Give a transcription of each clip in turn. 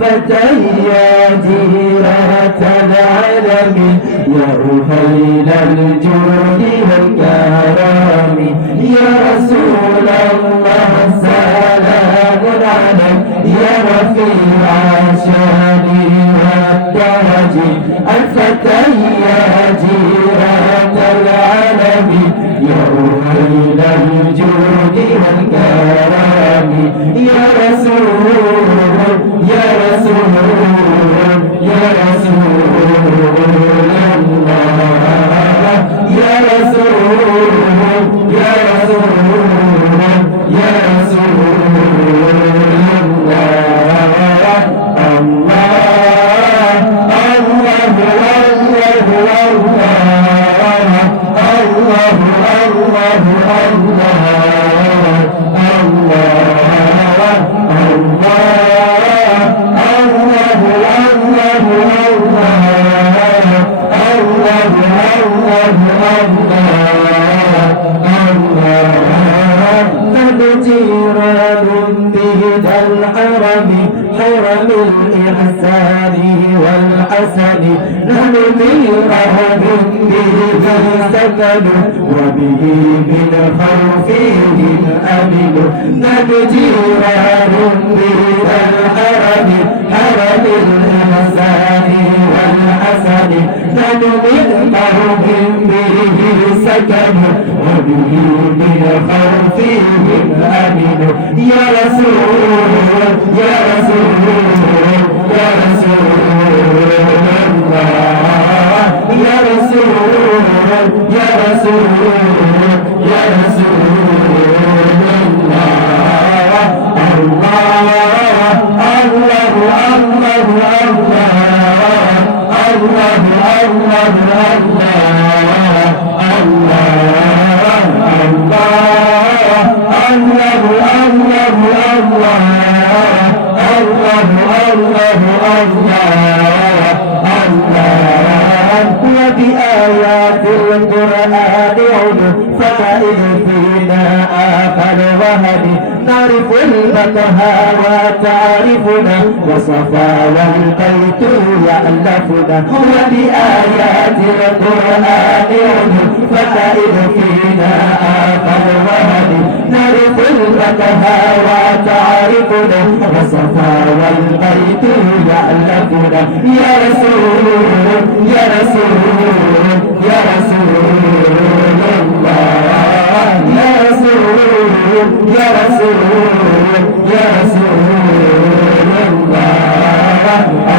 الفتيات جيرة العلم يا أهيل الجود والكرم يا رسول الله سلام عليك يا رفيع الشان والدرج الفتيات جيرة العلم يا أهيل الجود والكرم يا رسول يا رسول يا رسول الله يا رسول يا رسول يا رسول حرم الإحسان والحسن نحن من رهب به سكن وبه من خوفه أمن نبجيران به الحرم حرم الإحسان والحسن نحن من رهب به سكن وبه من خوفه أمن يا رسول يا رسول يا رسول الله يا رسول يا رسول يا رسول الله الله الله الله الله الله وبآيات القرآن عد فكئن فينا آخر وهد نعرف البقها وتعرفنا وصفا والبيت يألفنا وبآيات القرآن عد فكئن فينا آخر وهد نعرف البقها وتعرفنا وصفا والبيت يألفنا يا رسول يا رسول يا رسول الله يا رسول يا رسول يا رسول الله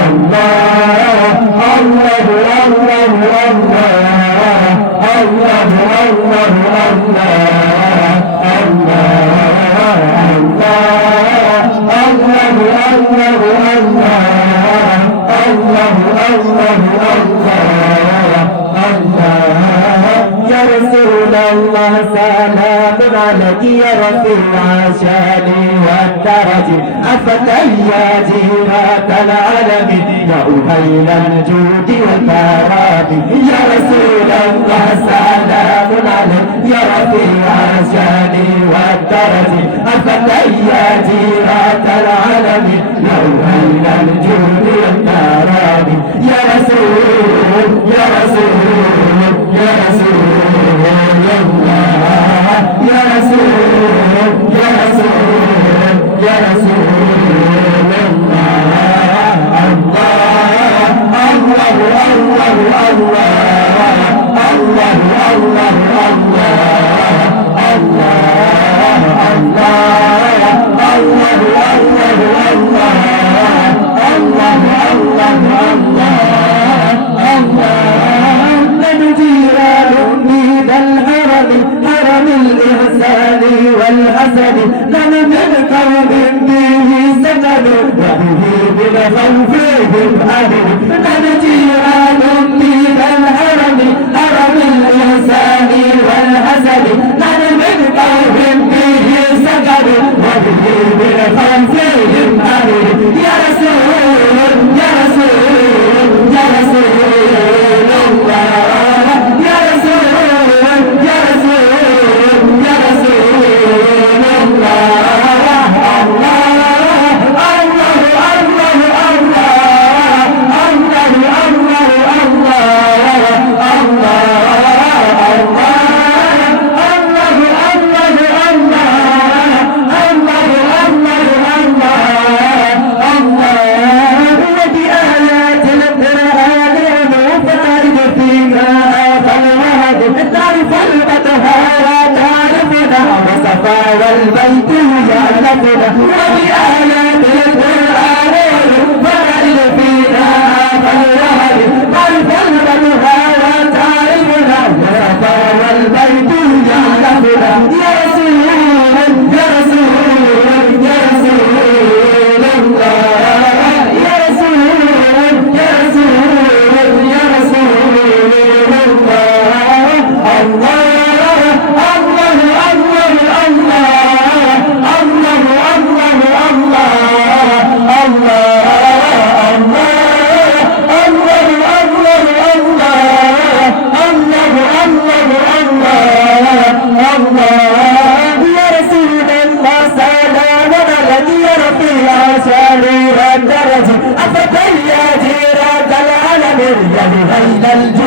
الله الله الله الله الله يا رسول الله سلام عليك يا رفيع الشان والدرج الفتيات جيرة العلم يا أهيل الجود والكرم يا رسول الله سلام عليك يا رفيع الشان والدرج الفتيات جيرة العلم يا أهيل الجود والكرم يا رسول يا رسول يا رسول الله يا رسول يا رسول يا رسول الله الله الله الله الله الله والحسد لنا من كرب به سكن وبه بلا خوف بهم أمن نحن جيران بين الهرم هرم الإحسان والحسن نحن من قوم به سكن وبه من خلفهم أمن يا رسول يا رسول يا رسول الله يا رسول يا رسول يا رسول الله والبيت يعلمنا وبآيات القرآن فرد فينا فالوهد عرف المنها وتعرفنا وصفا والبيت يعلمنا يا رسول يا رسول يا رسول الله يا رسول يا رسول يا رسول الله الدرج أفتى يا جيران العالم يا